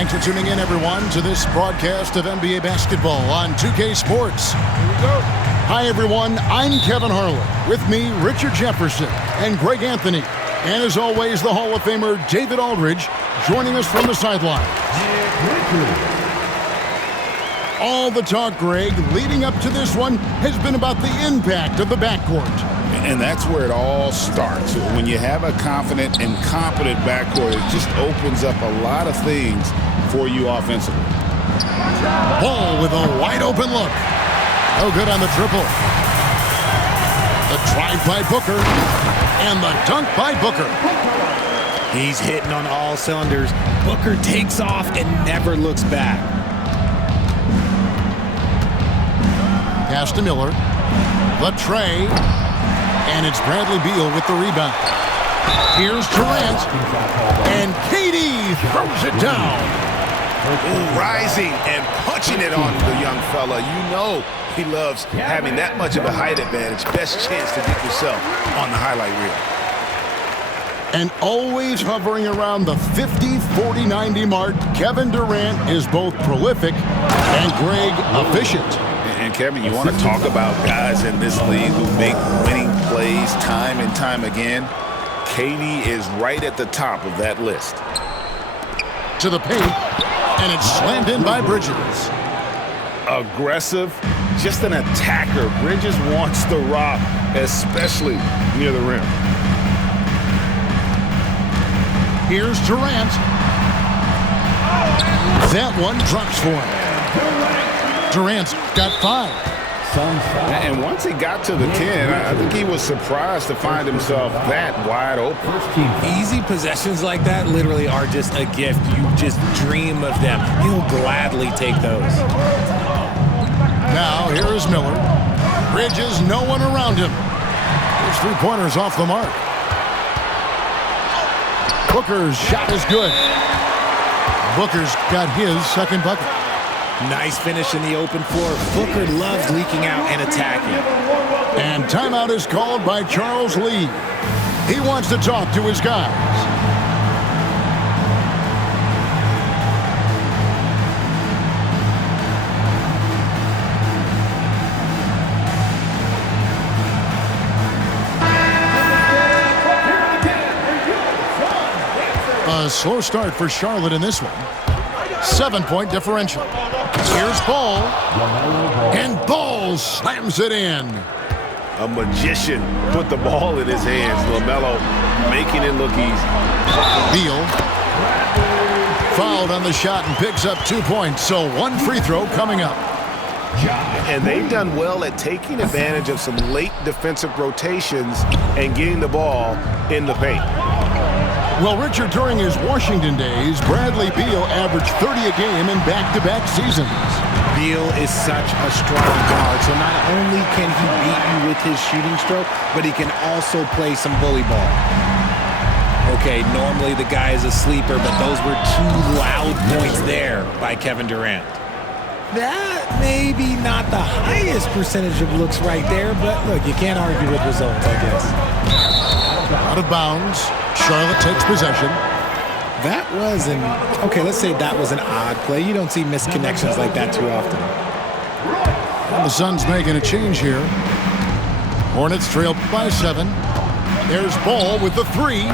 Thanks for tuning in, everyone, to this broadcast of NBA basketball on 2K Sports. Here we go. Hi, everyone. I'm Kevin Harlan. With me, Richard Jefferson and Greg Anthony. And as always, the Hall of Famer David Aldridge joining us from the sideline. All the talk, Greg, leading up to this one has been about the impact of the backcourt. And that's where it all starts. When you have a confident and competent backcourt, it just opens up a lot of things for you offensively. Ball with a wide open look. No good on the triple. The drive by Booker and the dunk by Booker. He's hitting on all cylinders. Booker takes off and never looks back. Pass to Miller. The tray. And it's Bradley Beal with the rebound. Here's Durant. And KD throws it down. Rising and punching it on the young fella. You know he loves having that much of a height advantage. Best chance to get yourself on the highlight reel. And always hovering around the 50, 40, 90 mark, Kevin Durant is both prolific and Greg efficient. And Kevin, you want to talk about guys in this league who make winning plays time and time again? KD is right at the top of that list. To the paint, and it's slammed in by Bridges. Aggressive, just an attacker. Bridges wants the rock, especially near the rim. Here's Durant. That one drops for him. Durant's got 5. And once he got to the 10, I think he was surprised to find himself that wide open. Easy possessions like that literally are just a gift. You just dream of them. He'll gladly take those. Now, here is Miller. Bridges, no one around him. His three-pointers off the mark. Booker's shot is good. Booker's got his second bucket. Nice finish in the open floor. Booker loves leaking out and attacking. And timeout is called by Charles Lee. He wants to talk to his guys. A slow start for Charlotte in this one. 7-point differential. Here's Ball. And Ball slams it in. A magician put the ball in his hands. LaMelo making it look easy. Beal fouled on the shot and picks up 2 points. So one free throw coming up. And they've done well at taking advantage of some late defensive rotations and getting the ball in the paint. Well, Richard, during his Washington days, Bradley Beal averaged 30 a game in back-to-back seasons. Beal is such a strong guard, so not only can he beat you with his shooting stroke, but he can also play some bully ball. Okay, normally the guy is a sleeper, but those were 2 loud points there by Kevin Durant. That may be not the highest percentage of looks right there, but look, you can't argue with results, I guess. Out of bounds. Charlotte takes possession. That was let's say that was an odd play. You don't see misconnections like that too often. And the Suns making a change here. Hornets trail by 7. There's Ball with the 3.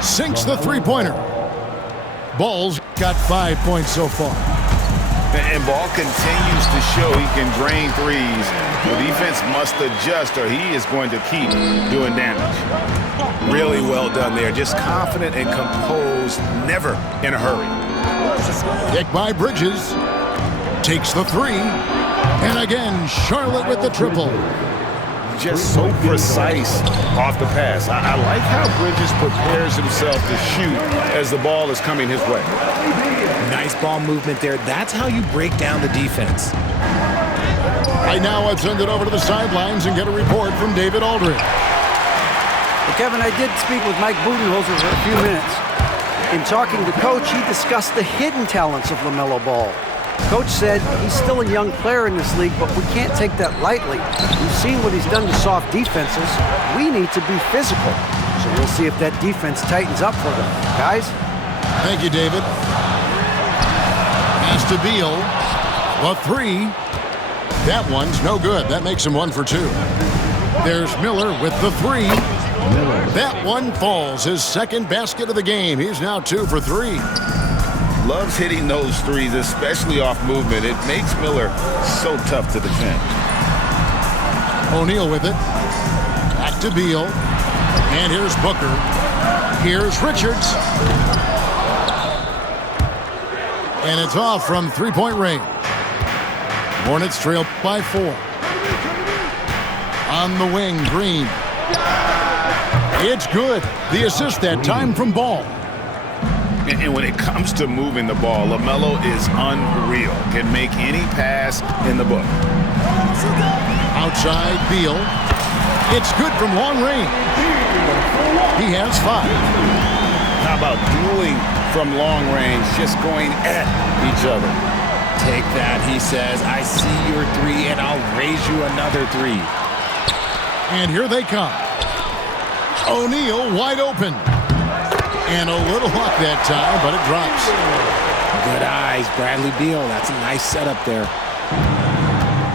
Sinks the three-pointer. Ball's got 5 points so far. And Ball continues to show he can drain threes. The defense must adjust or he is going to keep doing damage. Really well done there. Just confident and composed, never in a hurry. Kick by Bridges. Takes the 3. And again, Charlotte with the triple. Just so precise off the pass. I like how Bridges prepares himself to shoot as the ball is coming his way. Nice ball movement there. That's how you break down the defense. Right now, I've sent it over to the sidelines and get a report from David Aldridge. Well, Kevin, I did speak with Mike Budenholzer for a few minutes. In talking to Coach, he discussed the hidden talents of LaMelo Ball. Coach said he's still a young player in this league, but we can't take that lightly. We've seen what he's done to soft defenses. We need to be physical. So we'll see if that defense tightens up for them. Guys? Thank you, David. Pass to Beal. A three. That one's no good. That makes him 1 for 2. There's Miller with the three. That one falls. His second basket of the game. He's now 2 for 3. Loves hitting those threes, especially off movement. It makes Miller so tough to defend. O'Neal with it. Back to Beal. And here's Booker. Here's Richards. And it's off from three-point range. Hornets trail by 4. On the wing, Green. It's good. The assist that time from Ball. And when it comes to moving the ball, LaMelo is unreal. Can make any pass in the book. Outside, Beal. It's good from long range. He has 5. How about dueling from long range, just going at each other? Take that, he says. I see your 3, and I'll raise you another 3. And here they come. O'Neal wide open. And a little luck that time, but it drops. Good eyes, Bradley Beal. That's a nice setup there.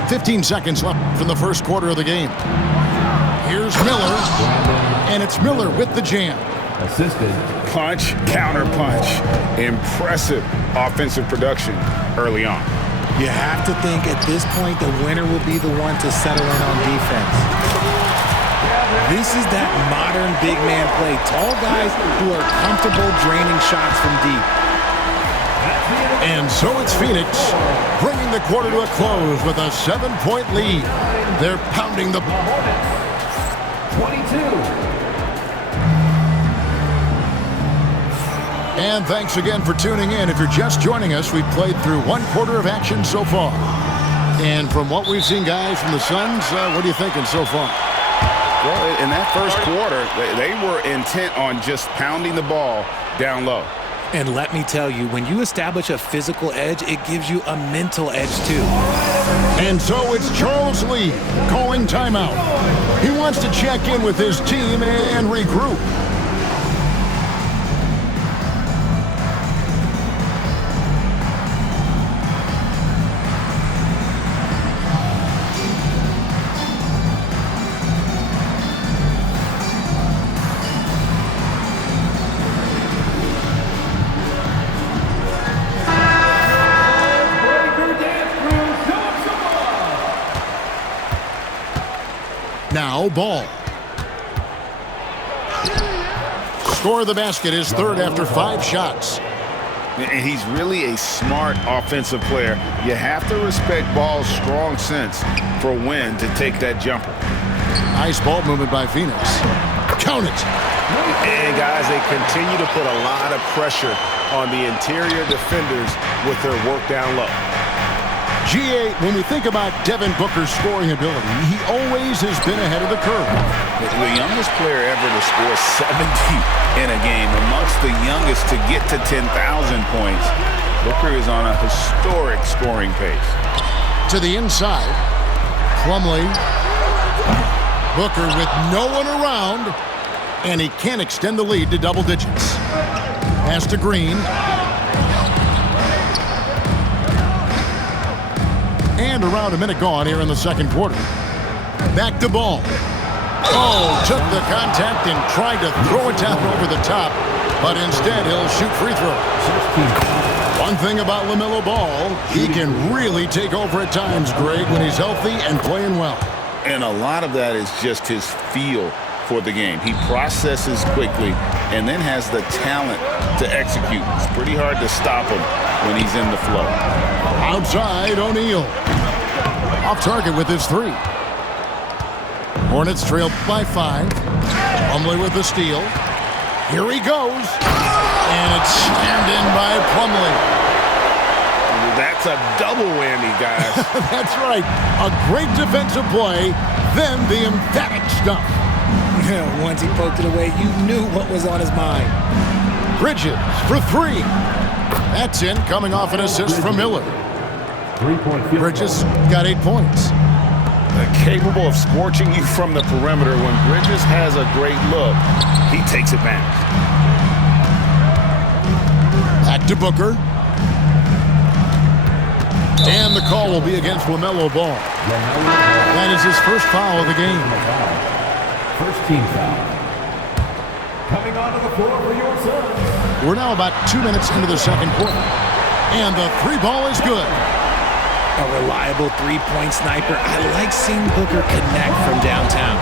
15 seconds left from the first quarter of the game. Here's Miller. And it's Miller with the jam. Assisted. Punch, counter punch. Impressive offensive production early on. You have to think at this point the winner will be the one to settle in on defense. This is that modern big man play. Tall guys who are comfortable draining shots from deep. And so it's Phoenix bringing the quarter to a close with a 7-point lead. They're pounding the 22. And thanks again for tuning in. If you're just joining us, we've played through 1 quarter of action so far. And from what we've seen, guys, from the Suns, what are you thinking so far? Well, in that first quarter, they were intent on just pounding the ball down low. And let me tell you, when you establish a physical edge, it gives you a mental edge too. And so it's Charles Lee calling timeout. He wants to check in with his team and regroup. Now Ball. Score of the basket is third after 5 shots. And he's really a smart offensive player. You have to respect Ball's strong sense for when to take that jumper. Nice ball movement by Phoenix. Count it. And guys, they continue to put a lot of pressure on the interior defenders with their work down low. GA, when we think about Devin Booker's scoring ability, he always has been ahead of the curve. The youngest player ever to score 70 in a game, amongst the youngest to get to 10,000 points. Booker is on a historic scoring pace. To the inside, Plumlee. Booker with no one around, and he can't extend the lead to double digits. Pass to Green. And around a minute gone here in the second quarter. Back to Ball. Oh, took the contact and tried to throw it down over the top, but instead he'll shoot free throws. One thing about LaMelo Ball, he can really take over at times, Greg, when he's healthy and playing well. And a lot of that is just his feel for the game. He processes quickly and then has the talent to execute. It's pretty hard to stop him when he's in the flow. Outside, O'Neal. Off target with his 3. Hornets trail by 5. Plumlee with the steal. Here he goes. And it's slammed in by Plumlee. That's a double whammy, guys. That's right. A great defensive play, then the emphatic stuff. Once he poked it away, you knew what was on his mind. Bridges for 3. That's in, coming off an assist from Miller. 3-point field. Bridges got 8 points. Capable of scorching you from the perimeter. When Bridges has a great look, he takes advantage. Back to Booker. And the call will be against LaMelo Ball. That is his first foul of the game. First team foul. Coming onto the floor for your Suns. We're now about 2 minutes into the second quarter. And the three ball is good. A reliable three-point sniper. I like seeing Booker connect from downtown.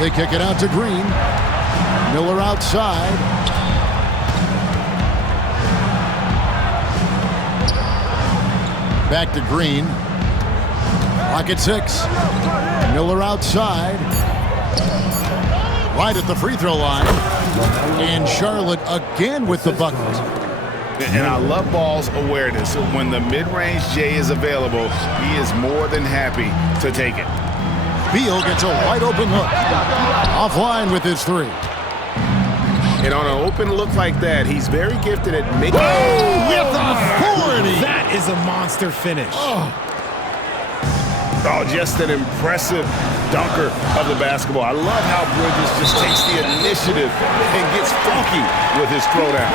They kick it out to Green. Miller outside. Back to Green. Clock at 6. Miller outside. Right at the free throw line. And Charlotte again with the bucket. And I love Ball's awareness. When the mid-range J is available, he is more than happy to take it. Beal gets a wide open look. Offline with his three. And on an open look like that, he's very gifted at making... With authority! That is a monster finish. Oh, just an impressive dunker of the basketball. I love how Bridges just takes the initiative and gets funky with his throwdown.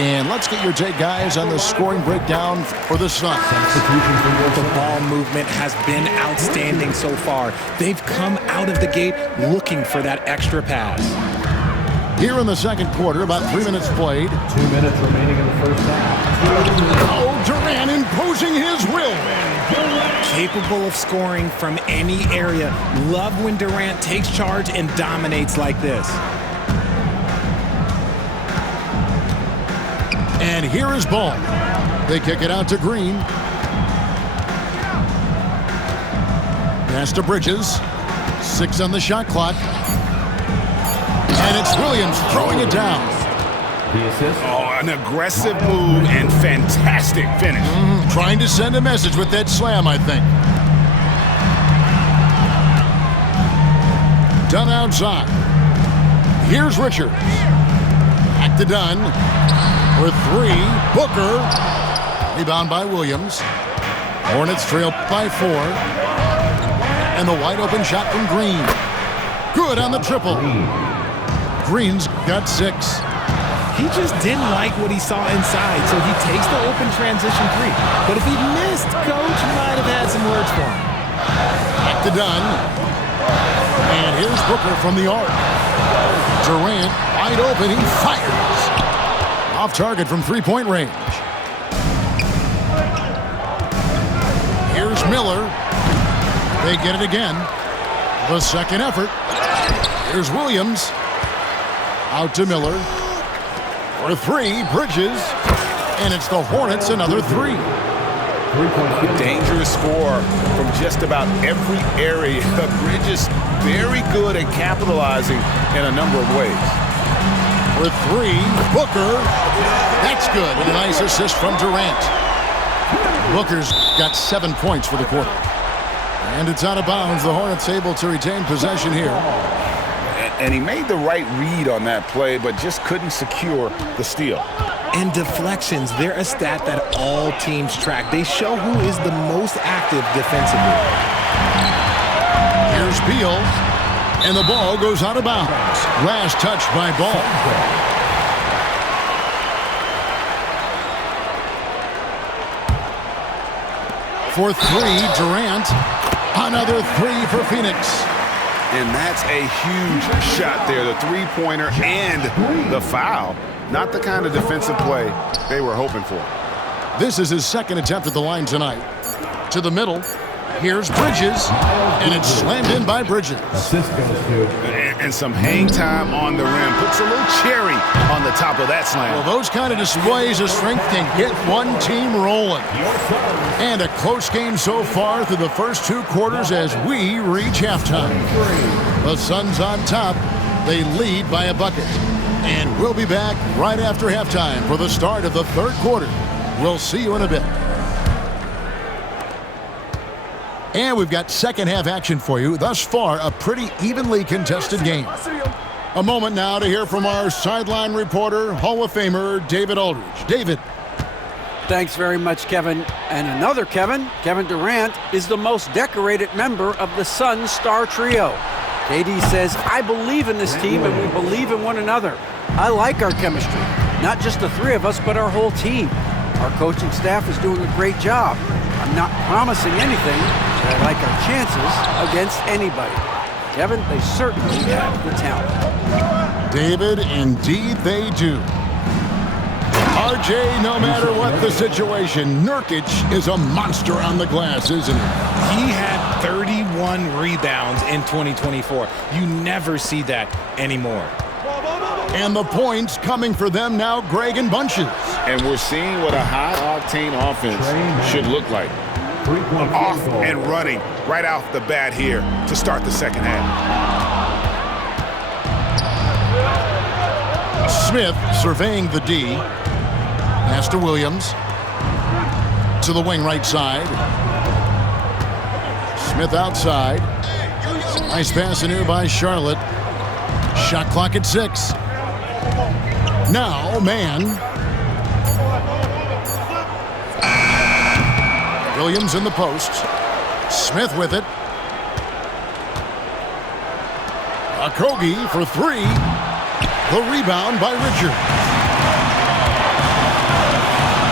And let's get your take, guys, on the scoring breakdown for the Suns. The ball movement has been outstanding so far. They've come out of the gate looking for that extra pass. Here in the second quarter, about 3 minutes played. 2 minutes remaining in the first half. Oh, Durant imposing his will. Capable of scoring from any area. Love when Durant takes charge and dominates like this. And here is Ball. They kick it out to Green. Pass to Bridges. 6 on the shot clock. And it's Williams throwing it down. The assist. Oh, an aggressive move and fantastic finish. Trying to send a message with that slam, I think. Dunn outside. Here's Richards. Back to Dunn. For 3, Booker. Rebound by Williams. Hornets trail by 4. And the wide open shot from Green. Good on the triple. Green's got 6. He just didn't like what he saw inside, so he takes the open transition 3. But if he missed, Coach might have had some words for him. Back to Dunn. And here's Booker from the arc. Durant wide open. He fires. Off target from three-point range. Here's Miller. They get it again. The second effort. Here's Williams. Out to Miller. For 3, Bridges. And it's the Hornets, another 3. Dangerous score from just about every area. Bridges very good at capitalizing in a number of ways. For 3, Booker. That's good. And a nice assist from Durant. Booker's got 7 points for the quarter. And it's out of bounds. The Hornets able to retain possession here. And he made the right read on that play, but just couldn't secure the steal. And deflections, they're a stat that all teams track. They show who is the most active defensively. Here's Beal. And the ball goes out of bounds. Last touch by Ball. For 3, Durant. Another 3 for Phoenix. And that's a huge shot there. The three-pointer and the foul. Not the kind of defensive play they were hoping for. This is his second attempt at the line tonight. To the middle. Here's Bridges. And it's slammed in by Bridges. Assist goes to. And some hang time on the rim. Puts a little cherry on the top of that slam. Well, those kind of displays of strength can get one team rolling. And a close game so far through the first 2 quarters as we reach halftime. The Suns on top. They lead by a bucket. And we'll be back right after halftime for the start of the third quarter. We'll see you in a bit. And we've got second half action for you. Thus far, a pretty evenly contested game. A moment now to hear from our sideline reporter, Hall of Famer David Aldridge. David. Thanks very much, Kevin. And another Kevin, Kevin Durant, is the most decorated member of the Suns star trio. KD says, I believe in this team and we believe in one another. I like our chemistry. Not just the 3 of us, but our whole team. Our coaching staff is doing a great job. I'm not promising anything, but I like our chances against anybody. Kevin, they certainly have the talent. David, indeed they do. RJ, no matter what the situation, Nurkic is a monster on the glass, isn't he? He had 31 rebounds in 2024. You never see that anymore. And the points coming for them now, Greg, in bunches. And we're seeing what a high-octane offense should look like. Off and running right off the bat here to start the second half. Smith surveying the D. Pass to Williams. To the wing right side. Smith outside. Nice pass in here by Charlotte. Shot clock at 6. Now, man. Williams in the post. Smith with it. Okogie for 3. The rebound by Richard.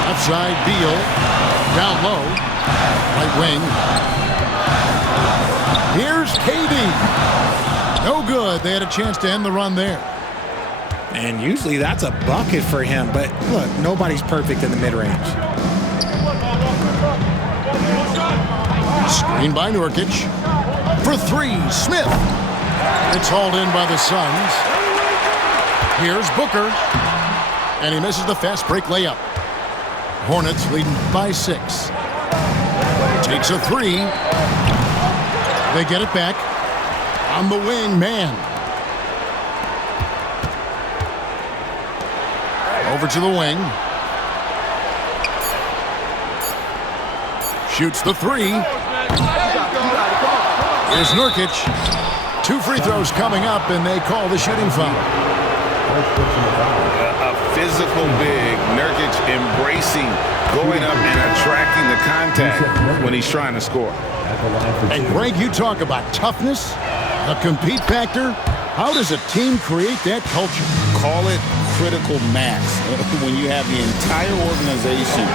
Outside Beal. Down low. Right wing. Here's KD. No good. They had a chance to end the run there. And usually that's a bucket for him. But look, nobody's perfect in the mid-range. Screen by Nurkic. For 3, Smith. It's hauled in by the Suns. Here's Booker. And he misses the fast break layup. Hornets leading by 6. Takes a 3. They get it back. On the wing, man. Over to the wing. Shoots the 3. Here's Nurkic. 2 free throws coming up, and they call the shooting foul. A physical big. Nurkic embracing, going up and attracting the contact when he's trying to score. And Greg, you talk about toughness, the compete factor. How does a team create that culture? Call it critical mass. When you have the entire organization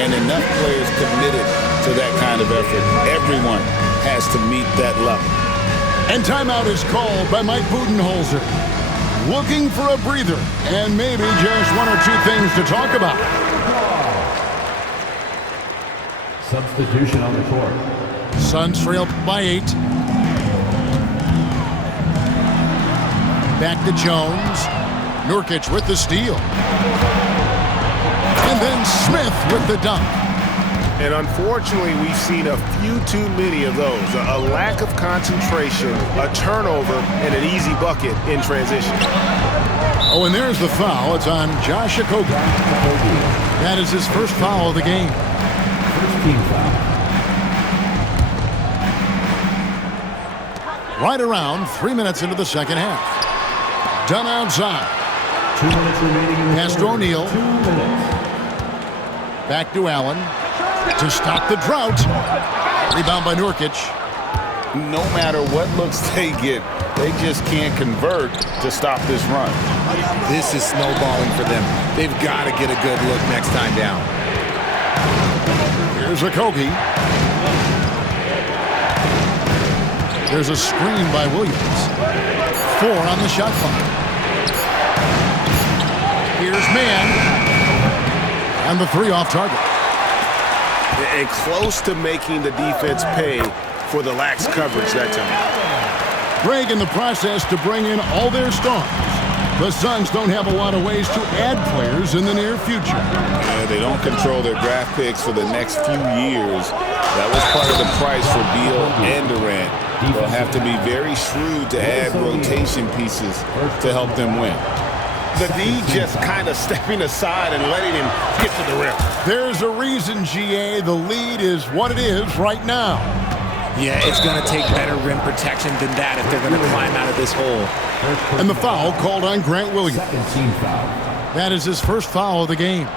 and enough players committed to that kind of effort, everyone has to meet that level. And timeout is called by Mike Budenholzer. Looking for a breather and maybe just 1 or 2 things to talk about. Substitution on the court. Suns trail by 8. Back to Jones. Nurkic with the steal. And then Smith with the dunk. And unfortunately, we've seen a few too many of those. A lack of concentration, a turnover, and an easy bucket in transition. Oh, and there's the foul. It's on Josh Okogie. That is his first foul of the game. First team foul. Right around 3 minutes into the second half. Done outside. 2 minutes remaining in the Pass to quarter. O'Neal. 2 minutes. Back to Allen. To stop the drought. Rebound by Nurkic. No matter what looks they get, they just can't convert to stop this run. This is snowballing for them. They've got to get a good look next time down. Here's Okogie. There's a screen by Williams. 4 on the shot clock. Here's Mann. And the 3 off target. And close to making the defense pay for the lax coverage that time. Greg in the process to bring in all their stars. The Suns don't have a lot of ways to add players in the near future. Yeah, they don't control their draft picks for the next few years. That was part of the price for Beal and Durant. They'll have to be very shrewd to add rotation pieces to help them win. The D just kind of stepping aside and letting him get to the rim. There's a reason, GA, the lead is what it is right now. Yeah, it's going to take better rim protection than that if they're going to climb out of this hole. And the foul called on Grant Williams. Second team foul. That is his first foul of the game.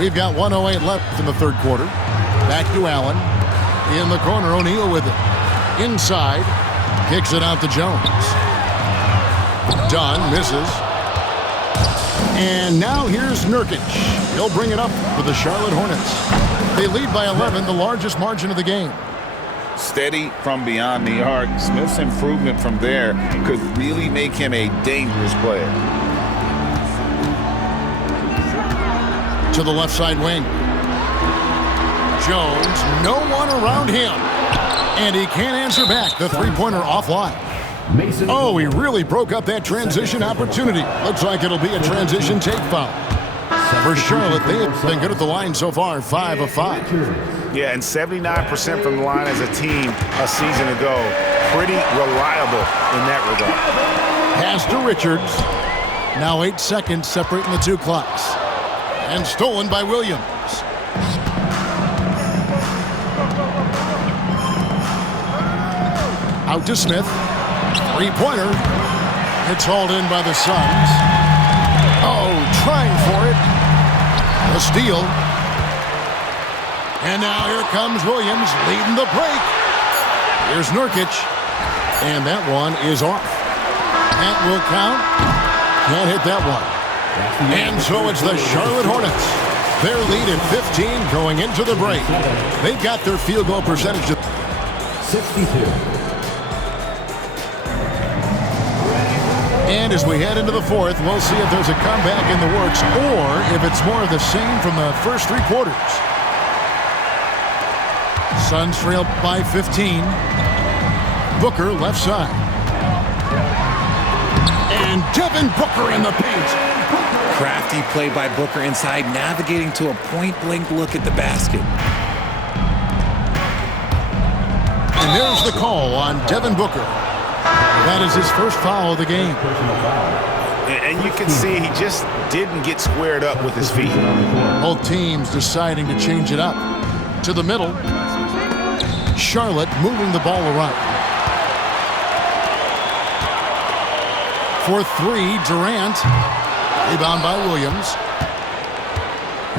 We've got 1:08 left in the third quarter. Back to Allen. In the corner, O'Neal with it. Inside. Kicks it out to Jones. Dunn misses. And now here's Nurkic. He'll bring it up for the Charlotte Hornets. They lead by 11, the largest margin of the game. Steady from beyond the arc. Smith's improvement from there could really make him a dangerous player. To the left side wing. Jones, no one around him. And he can't answer back. The three-pointer offline. Oh, he really broke up that transition opportunity. Looks like it'll be a transition take foul. For Charlotte, they have been good at the line so far, 5 of 5. Yeah, and 79% from the line as a team a season ago. Pretty reliable in that regard. Pass to Richards. Now 8 seconds separating the two clocks. And stolen by Williams. Out to Smith. Three-pointer. It's hauled in by the Suns. Oh, trying for it. A steal. And now here comes Williams leading the break. Here's Nurkic. And that one is off. That will count. Can't hit that one. And so it's the Charlotte Hornets. Their lead at 15 going into the break. They've got their field goal percentage to 62. And as we head into the fourth, we'll see if there's a comeback in the works or if it's more of the same from the first 3 quarters. Suns trail by 15. Booker left side. And Devin Booker in the paint. Crafty play by Booker inside, navigating to a point-blank look at the basket. And there's the call on Devin Booker. That is his first foul of the game. And you can see he just didn't get squared up with his feet. Both teams deciding to change it up. To the middle. Charlotte moving the ball around. For 3, Durant. Rebound by Williams.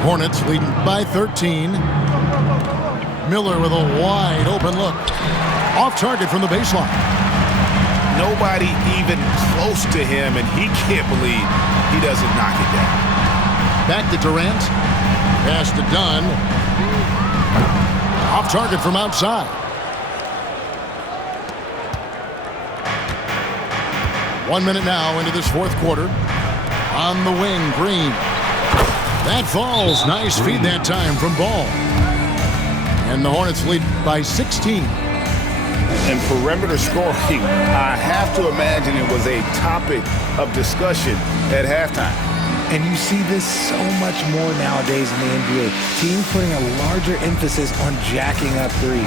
Hornets leading by 13. Miller with a wide open look. Off target from the baseline. Nobody even close to him, and he can't believe he doesn't knock it down. Back to Durant. Pass to Dunn. Off target from outside. One minute now into this fourth quarter. On the wing, Green. That falls. Nice feed that time from Ball. And the Hornets lead by 16. And perimeter scoring, I have to imagine it was a topic of discussion at halftime. And you see this so much more nowadays in the NBA. Teams putting a larger emphasis on jacking up threes.